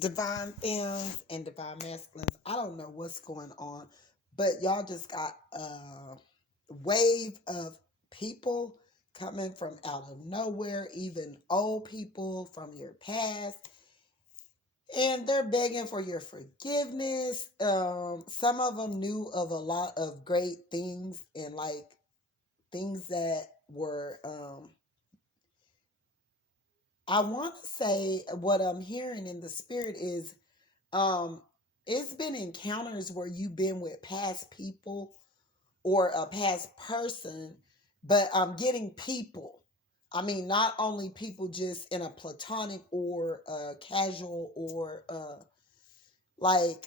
divine femmes and divine masculines. I don't know what's going on, but y'all just got a wave of people coming from out of nowhere, even old people from your past, and they're begging for your forgiveness. Some of them knew of a lot of great things and like things that were I want to say what I'm hearing in the spirit is um it's been encounters where you've been with past people or a past person, but I'm getting people. I mean, not only people just in a platonic or casual or like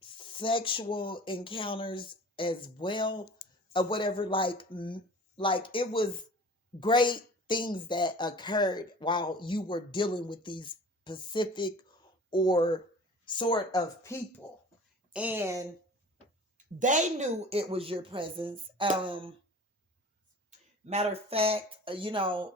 sexual encounters as well, or whatever. Like it was great things that occurred while you were dealing with these specific or sort of people, and they knew it was your presence. Matter of fact,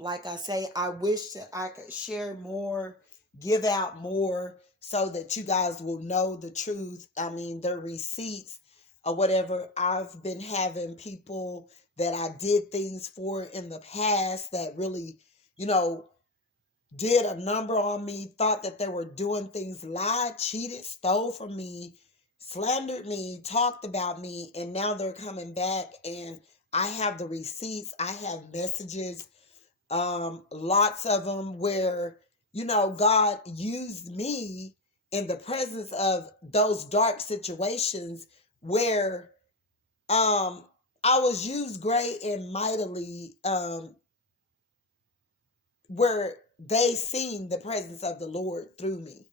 like I say, I wish that I could share more, give out more, so that you guys will know the truth. I mean, the receipts or whatever. I've been having people that I did things for in the past that really, you know, did a number on me, thought that they were doing things, lied, cheated, stole from me, slandered me, talked about me, and now they're coming back and I have the receipts, I have messages, lots of them where, God used me in the presence of those dark situations where um I was used great and mightily, where they seen the presence of the Lord through me.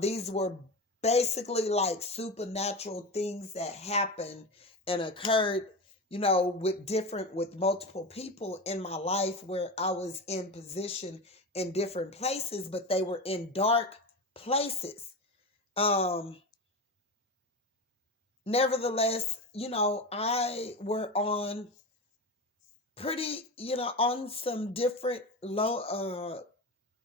These were basically like supernatural things that happened and occurred, with multiple people in my life where I was in position in different places, but they were in dark places. Um, Nevertheless, I were on pretty, on some different low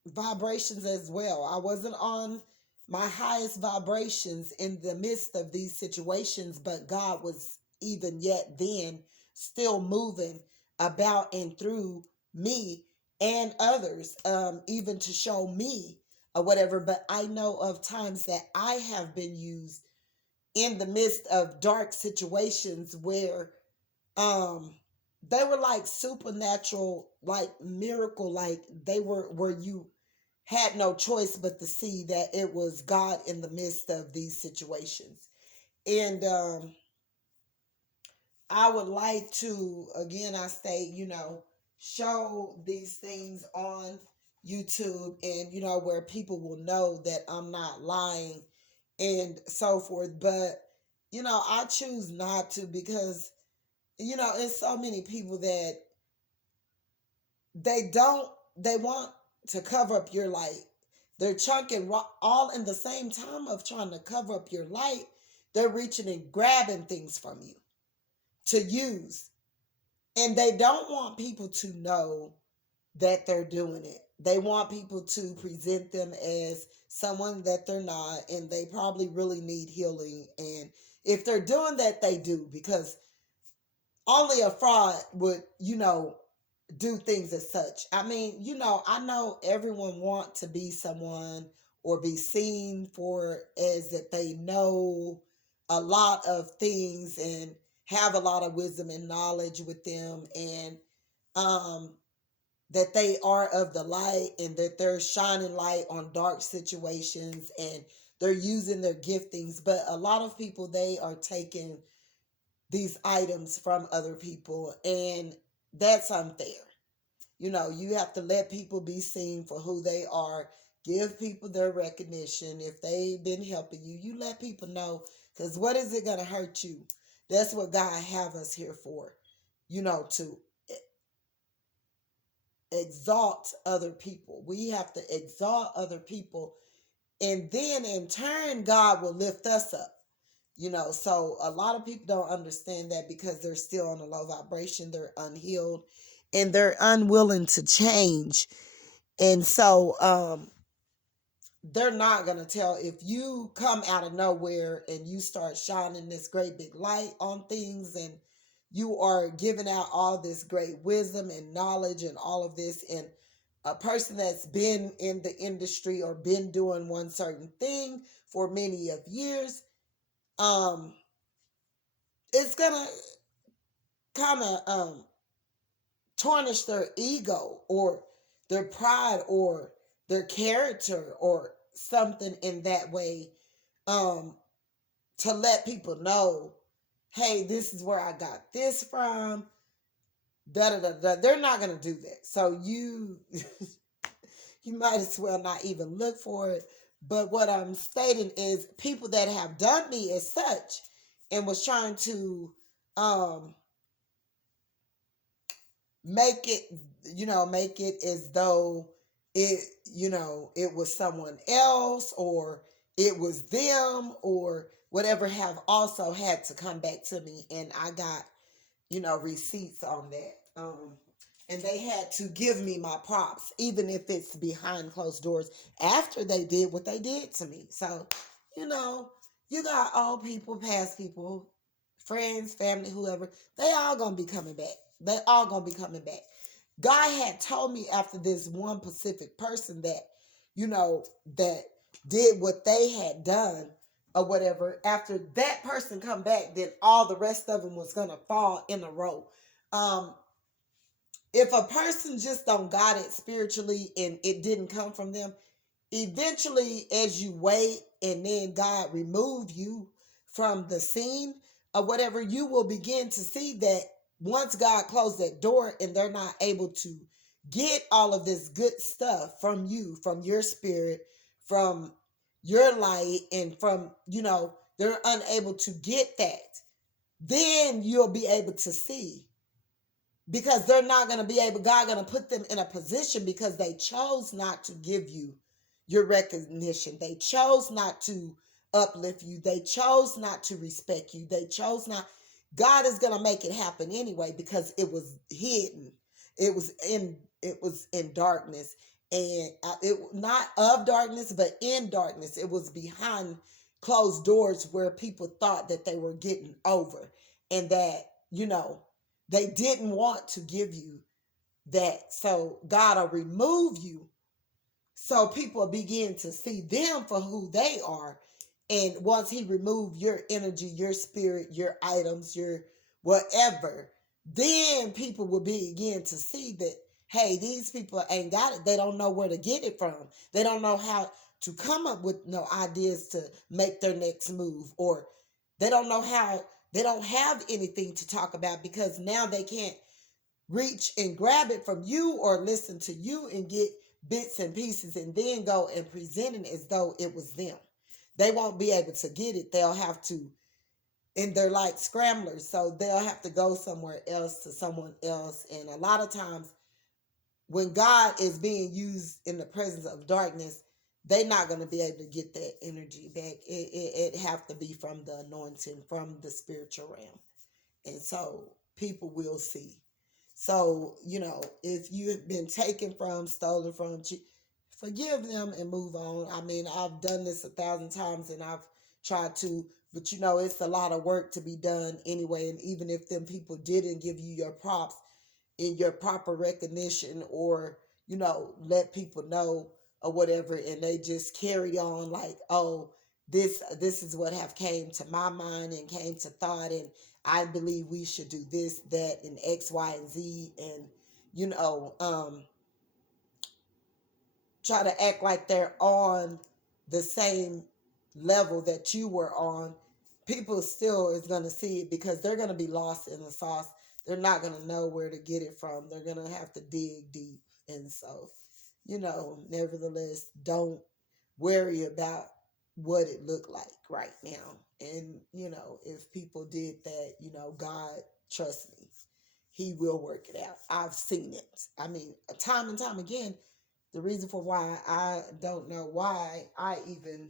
vibrations as well. I wasn't on my highest vibrations in the midst of these situations, but God was even yet then still moving about and through me and others, even to show me or whatever. But I know of times that I have been used in the midst of dark situations where um they were like supernatural, like miracle, like they were where you had no choice but to see that it was God in the midst of these situations. And I would like to, again, I state, show these things on YouTube and, where people will know that I'm not lying and so forth. But, I choose not to because, it's so many people that they don't, they want to cover up your light. They're chunking all in the same time of trying to cover up your light. They're reaching and grabbing things from you to use. And they don't want people to know that they're doing it. They want people to present them as someone that they're not, and they probably really need healing. And if they're doing that, they do, because only a fraud would, do things as such. I mean, I know everyone want to be someone or be seen for as that they know a lot of things and have a lot of wisdom and knowledge with them, and um that they are of the light and that they're shining light on dark situations and they're using their giftings. But a lot of people, they are taking these items from other people, and that's unfair. You have to let people be seen for who they are. Give people their recognition. If they've been helping you, you let people know, because what is it going to hurt you? That's what God have us here for, to exalt other people. We have to exalt other people, and then in turn God will lift us up. So a lot of people don't understand that because they're still on a low vibration, they're unhealed, and they're unwilling to change. And so they're not going to tell if you come out of nowhere and you start shining this great big light on things, and you are giving out all this great wisdom and knowledge and all of this, and a person that's been in the industry or been doing one certain thing for many of years, um it's gonna kind of tarnish their ego or their pride or their character or something in that way, um to let people know, hey, this is where I got this from. Da da da da. They're not gonna do that. So you you might as well not even look for it. But what I'm stating is people that have done me as such and was trying to um make it, make it as though it, it was someone else or it was them or whatever, have also had to come back to me, and I got, receipts on that. And they had to give me my props, even if it's behind closed doors after they did what they did to me. So, you know, you got old people, past people, friends, family, whoever, they all gonna be coming back. They all gonna be coming back. God had told me after this one specific person that, that did what they had done or whatever, after that person come back, then all the rest of them was gonna fall in a row. Um, if a person just don't got it spiritually and it didn't come from them, eventually as you wait and then God remove you from the scene or whatever, you will begin to see that once God closed that door and they're not able to get all of this good stuff from you, from your spirit, from your light, and from, they're unable to get that, then you'll be able to see, because they're not going to be able, God going to put them in a position because they chose not to give you your recognition. They chose not to uplift you. They chose not to respect you. They chose not. God is going to make it happen anyway because it was hidden. It was in darkness, and it not of darkness but in darkness. It was behind closed doors where people thought that they were getting over, and that, they didn't want to give you that. So God will remove you so people begin to see them for who they are. And once he removed your energy, your spirit, your items, your whatever, then people will begin to see that, hey, these people ain't got it. They don't know where to get it from. They don't know how to come up with no ideas to make their next move, or they don't know how, they don't have anything to talk about because now they can't reach and grab it from you or listen to you and get bits and pieces and then go and present it as though it was them. They won't be able to get it. They'll have to, and they're like scramblers, so they'll have to go somewhere else to someone else. And a lot of times when God is being used in the presence of darkness, they're not going to be able to get that energy back. It have to be from the anointing, from the spiritual realm. And so people will see. So, if you've been taken from, stolen from, forgive them and move on. I mean, I've done this 1,000 times and I've tried to, but it's a lot of work to be done anyway. And even if them people didn't give you your props in your proper recognition, or, let people know or whatever, and they just carry on like, oh, this is what have came to my mind and came to thought, and I believe we should do this, that, and X, Y, and Z, and you know, um, try to act like they're on the same level that you were on. People still is going to see it because they're going to be lost in the sauce. They're not going to know where to get it from. They're going to have to dig deep. And so, nevertheless, don't worry about what it looked like right now. And, if people did that, God, trust me, he will work it out. I've seen it. I mean, time and time again, the reason for why I don't know why I even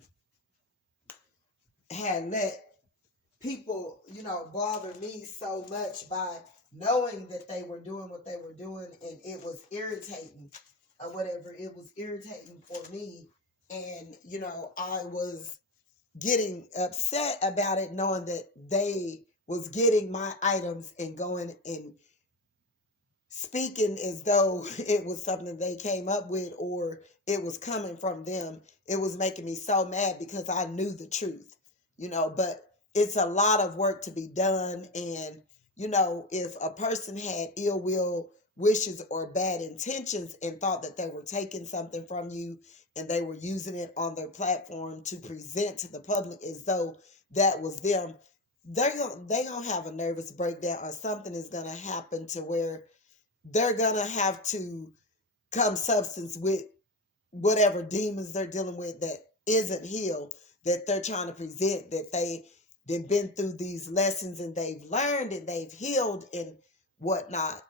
had let people, bother me so much by knowing that they were doing what they were doing and it was irritating. or whatever, it was irritating for me. And, I was getting upset about it, knowing that they was getting my items and going and speaking as though it was something they came up with or it was coming from them. It was making me so mad because I knew the truth, but it's a lot of work to be done. And, if a person had ill will wishes or bad intentions and thought that they were taking something from you and they were using it on their platform to present to the public as though that was them, they gonna have a nervous breakdown, or something is gonna happen to where they're gonna have to come substance with whatever demons they're dealing with that isn't healed, that they're trying to present, that they've been through these lessons and they've learned and they've healed and whatnot.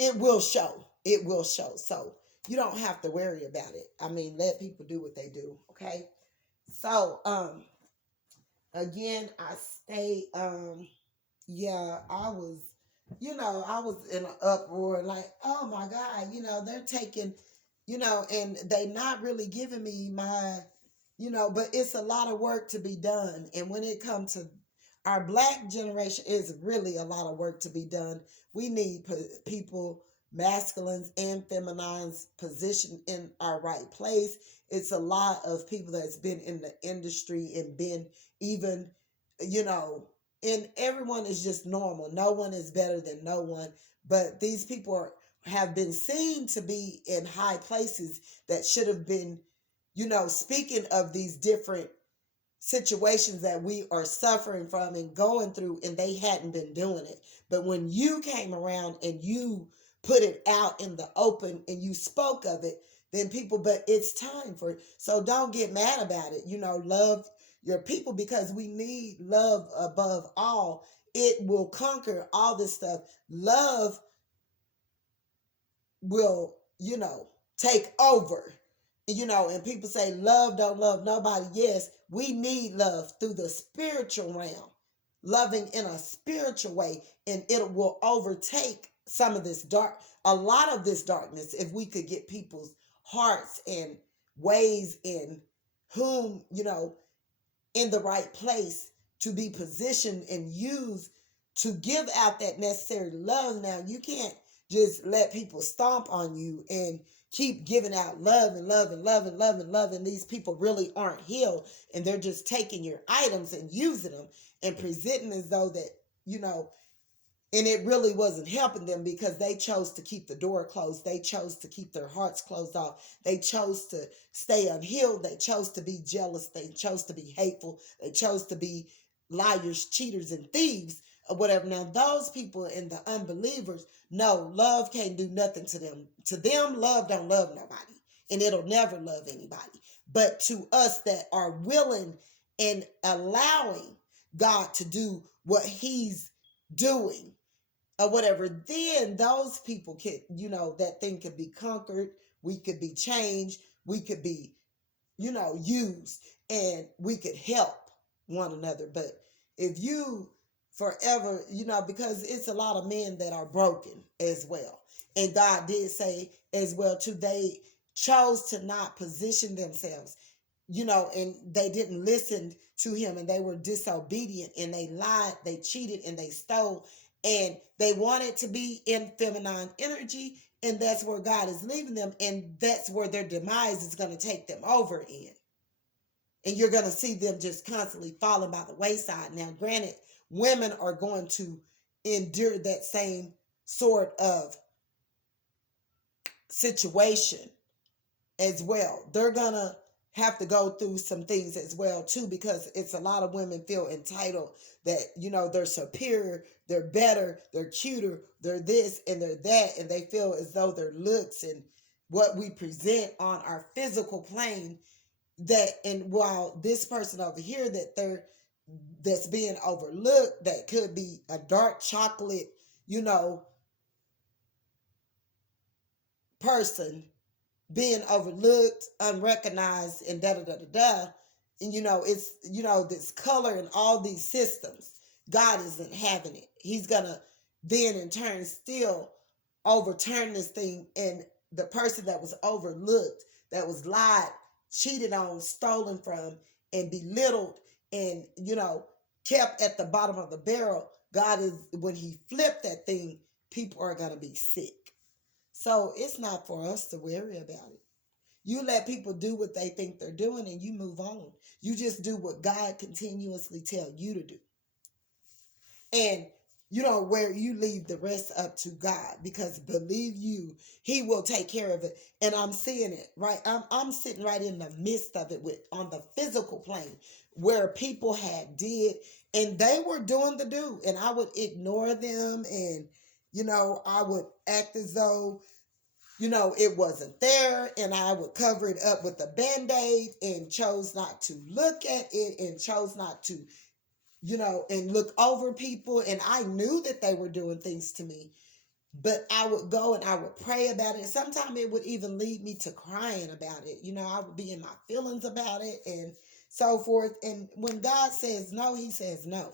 It will show. It will show. So you don't have to worry about it. I mean, let people do what they do. Okay. So again, I stay yeah, I was in an uproar, like, oh my God, they're taking, and they not really giving me my, but it's a lot of work to be done. And when it comes to our black generation, is really a lot of work to be done. We need people, masculines and feminines, positioned in our right place. It's a lot of people that's been in the industry and been even, you know, and everyone is just normal. No one is better than no one. But these people have been seen to be in high places that should have been, speaking of these different situations that we are suffering from and going through, and they hadn't been doing it. But when you came around and you put it out in the open and you spoke of it, then people, but it's time for it. So don't get mad about it. Love your people, because we need love above all. It will conquer all this stuff. Love will, take over. And people say love don't love nobody. Yes, we need love through the spiritual realm, loving in a spiritual way, and it will overtake some of this a lot of this darkness, if we could get people's hearts and ways in whom, in the right place to be positioned and used to give out that necessary love. Now, you can't just let people stomp on you and keep giving out love and love and love and love and love, and these people really aren't healed, and they're just taking your items and using them and presenting as though that, and it really wasn't helping them, because they chose to keep the door closed. They chose to keep their hearts closed off. They chose to stay unhealed. They chose to be jealous. They chose to be hateful. They chose to be liars, cheaters, and thieves, or whatever. Now, those people and the unbelievers, no, love can't do nothing to them. To them, love don't love nobody, and it'll never love anybody. But to us that are willing and allowing God to do what he's doing, or whatever, then those people could, that thing could be conquered. We could be changed. We could be, used, and we could help one another. But if you forever, because it's a lot of men that are broken as well. And God did say as well too, they chose to not position themselves, and they didn't listen to him, and they were disobedient, and they lied, they cheated, and they stole, and they wanted to be in feminine energy, and that's where God is leaving them, and that's where their demise is going to take them over in. And you're going to see them just constantly falling by the wayside. Now, granted, women are going to endure that same sort of situation as well. They're going to have to go through some things as well too, because it's a lot of women feel entitled that, they're superior, they're better, they're cuter, they're this and they're that, and they feel as though their looks and what we present on our physical plane, that, and while this person over here that's being overlooked, that could be a dark chocolate, person being overlooked, unrecognized, and da da da da da. And it's this color and all these systems. God isn't having it. He's gonna then in turn steal overturn this thing, and the person that was overlooked, that was lied, cheated on, stolen from, and belittled, and kept at the bottom of the barrel, God is, when he flipped that thing, people are going to be sick. So it's not for us to worry about it. You let people do what they think they're doing and you move on. You just do what God continuously tell you to do. And where you leave the rest up to God, because believe you, he will take care of it. And I'm seeing it, right? I'm sitting right in the midst of it, with on the physical plane, where people had did, and they were doing the do, and I would ignore them, and I would act as though it wasn't there, and I would cover it up with a band-aid, and chose not to look at it, and chose not to and look over people. And I knew that they were doing things to me, but I would go and I would pray about it. Sometimes it would even lead me to crying about it. I would be in my feelings about it and so forth. And when God says no, he says no.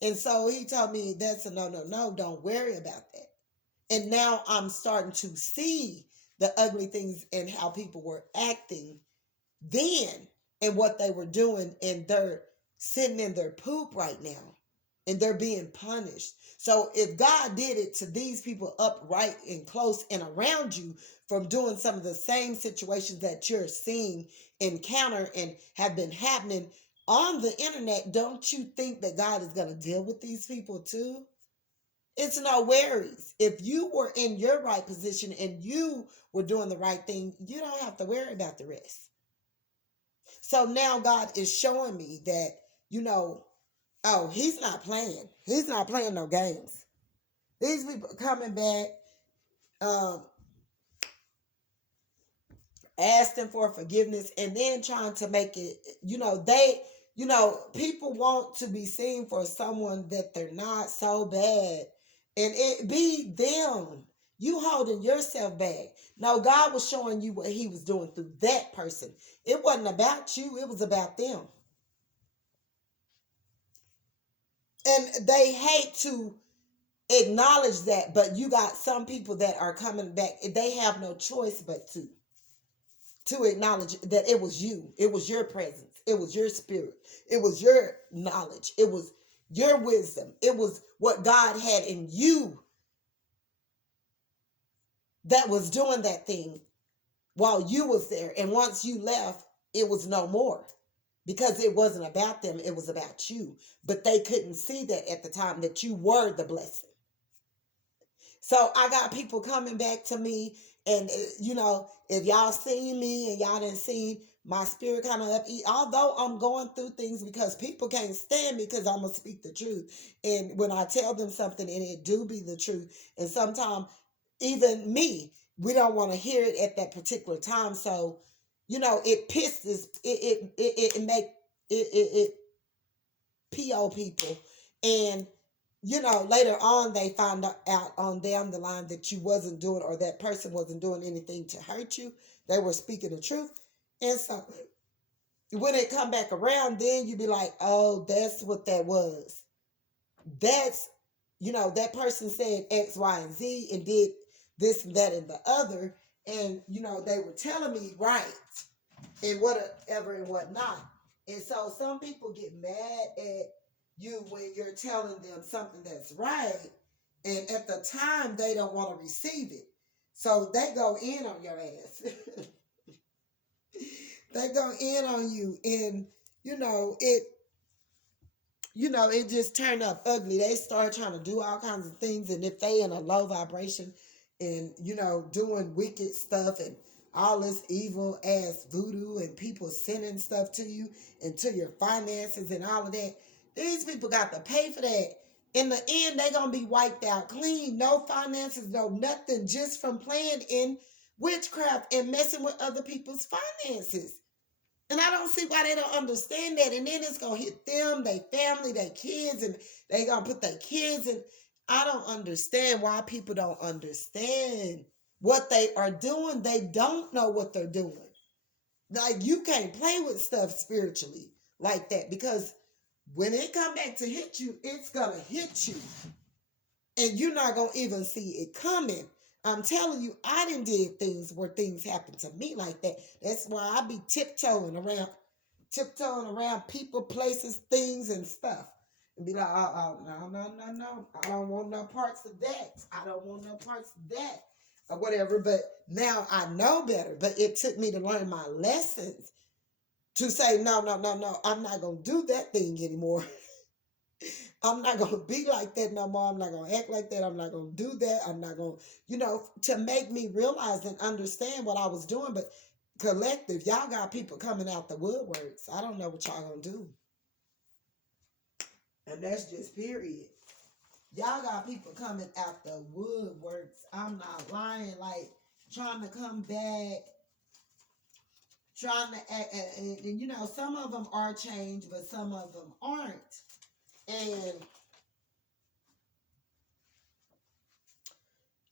And so he told me, that's a no, no, no. Don't worry about that. And now I'm starting to see the ugly things and how people were acting then, and what they were doing, and they're sitting in their poop right now, and they're being punished. So if God did it to these people upright and close and around you, from doing some of the same situations that you're seeing, encounter, and have been happening on the internet, don't you think that God is going to deal with these people too? It's no worries. If you were in your right position and you were doing the right thing, you don't have to worry about the rest. So now God is showing me that, oh, he's not playing. He's not playing no games. These people coming back, asking for forgiveness, and then trying to make it, people want to be seen for someone that they're not so bad. And it be them. You holding yourself back. No, God was showing you what he was doing through that person. It wasn't about you. It was about them. And they hate to acknowledge that, but you got some people that are coming back. They have no choice but to acknowledge that it was you. It was your presence. It was your spirit. It was your knowledge. It was your wisdom. It was what God had in you that was doing that thing while you was there. And once you left, it was no more, because it wasn't about them. It was about you. But they couldn't see that at the time, that you were the blessing. So I got people coming back to me, and if y'all seen me and y'all didn't see my spirit kind of up, although I'm going through things, because people can't stand me, because I'm gonna speak the truth. And when I tell them something, and it do be the truth, and sometimes even me, we don't want to hear it at that particular time. So it pisses, it make it PO people. And later on, they find out on down the line that you wasn't doing, or that person wasn't doing anything to hurt you. They were speaking the truth. And so when it come back around, then you be like, oh, that's what that was. That's, that person said X, Y, and Z, and did this and that and the other. And, they were telling me right, and whatever and whatnot. And so some people get mad at you when you're telling them something that's right, and at the time they don't want to receive it, so they go in on your ass. They go in on you, and it just turned up ugly. They start trying to do all kinds of things, and if they in a low vibration, and doing wicked stuff, and all this evil ass voodoo, and people sending stuff to you and to your finances and all of that, these people got to pay for that. In the end, they gonna be wiped out clean. No finances, no nothing, just from playing in witchcraft and messing with other people's finances. And I don't see why they don't understand that. And then it's gonna hit them, their family, their kids, and they gonna put their kids in. I don't understand why people don't understand what they are doing. They don't know what they're doing. Like, you can't play with stuff spiritually like that, because when it come back to hit you, it's gonna hit you. and you're not gonna even see it coming. I'm telling you, I didn't did things where things happen to me like that. That's why I be tiptoeing around people, places, things, and stuff, and be like, no, no, no, no, I don't want no parts of that. I don't want no parts of that, or whatever. But now I know better. But it took me to learn my lessons to say, no, no, no, no, I'm not gonna do that thing anymore. I'm not gonna be like that no more. I'm not gonna act like that. I'm not gonna do that. I'm not gonna, to make me realize and understand what I was doing. But collective, y'all got people coming out the woodworks. I don't know what y'all gonna do. And that's just period. Y'all got people coming out the woodworks. I'm not lying. Like trying to come back, trying to act, and some of them are changed, but some of them aren't. And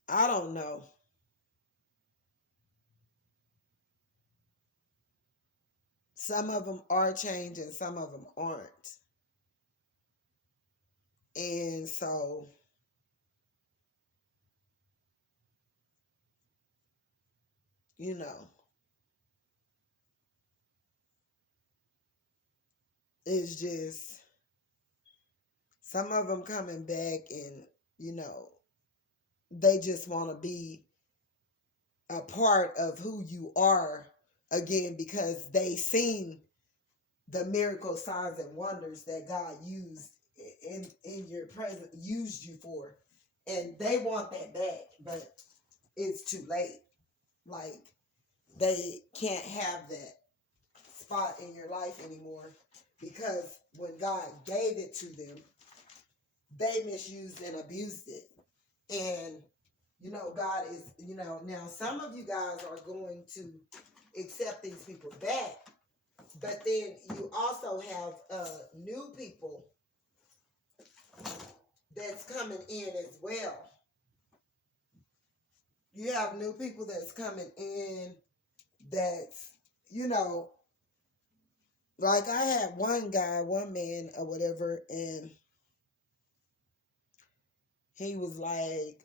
I don't know. Some of them are changed and some of them aren't. And so, you know, it's just some of them coming back and, you know, they just want to be a part of who you are again because they seen the miracle signs and wonders that God used in your present used you for, and they want that back, but it's too late. Like they can't have that spot in your life anymore because when God gave it to them, they misused and abused it. And God is, now some of you guys are going to accept these people back, but then you also have new people that's coming in as well. You have new people that's coming in that's, like I had one guy, one man or whatever, and he was like,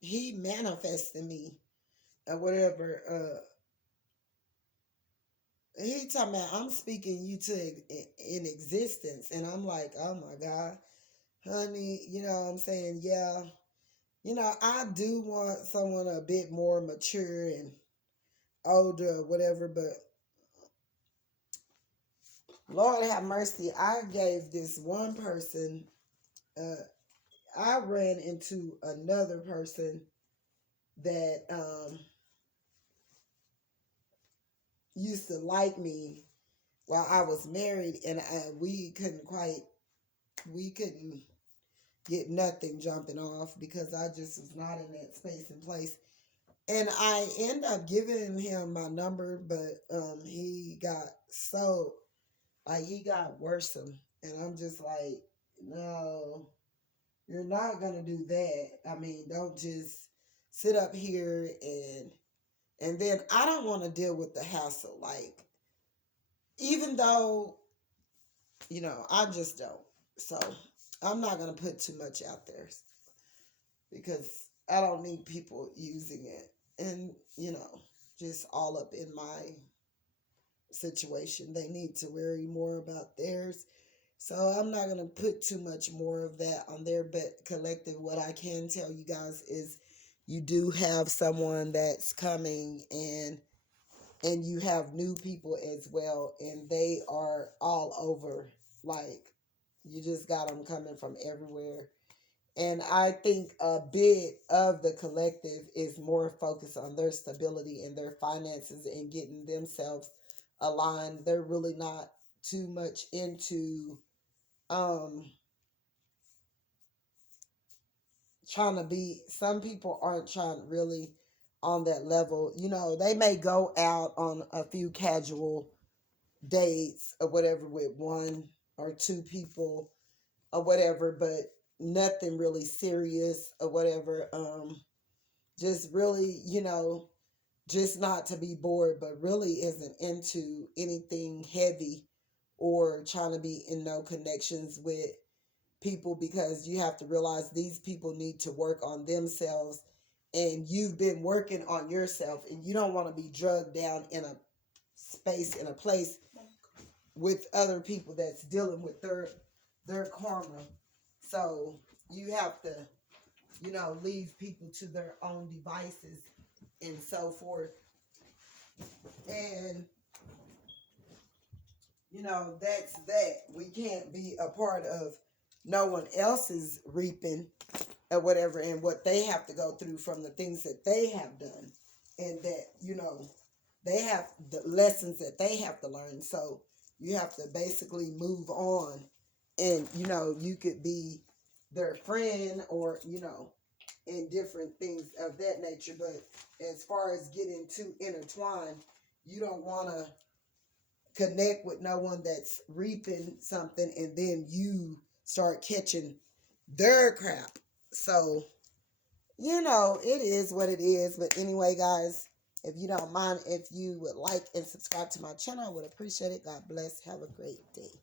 he manifested me or whatever. He talking about I'm speaking you to in existence, and I'm like, oh my God, honey, you know what I'm saying? Yeah, I do want someone a bit more mature and older or whatever, but Lord have mercy, I gave this one person, I ran into another person that used to like me while I was married, and we couldn't get nothing jumping off because I just was not in that space and place. And I end up giving him my number, but he got so he got worse, and I'm just like, no, you're not gonna do that. I mean, don't just sit up here and then I don't want to deal with the hassle. Like, even though, I just don't. So I'm not gonna put too much out there because I don't need people using it and, just all up in my situation. They need to worry more about theirs. So I'm not going to put too much more of that on there. But collective, what I can tell you guys is you do have someone that's coming, and you have new people as well, and they are all over. Like, you just got them coming from everywhere. And I think a bit of the collective is more focused on their stability and their finances and getting themselves aligned. They're really not too much into um trying to be, some people aren't trying really on that level. They may go out on a few casual dates or whatever with one or two people or whatever, but nothing really serious or whatever. Just really, just not to be bored, but really isn't into anything heavy or trying to be in no connections with people, because you have to realize these people need to work on themselves, and you've been working on yourself, and you don't want to be drugged down in a space, in a place with other people that's dealing with their karma. So you have to, leave people to their own devices and so forth. And that's that. We can't be a part of no one else's reaping or whatever, and what they have to go through from the things that they have done, and that they have the lessons that they have to learn. So you have to basically move on, and you could be their friend, or in different things of that nature. But as far as getting too intertwined, you don't want to connect with no one that's reaping something, and then you start catching their crap. So it is what it is. But anyway, guys, if you don't mind, if you would like and subscribe to my channel, I would appreciate it. God bless. Have a great day.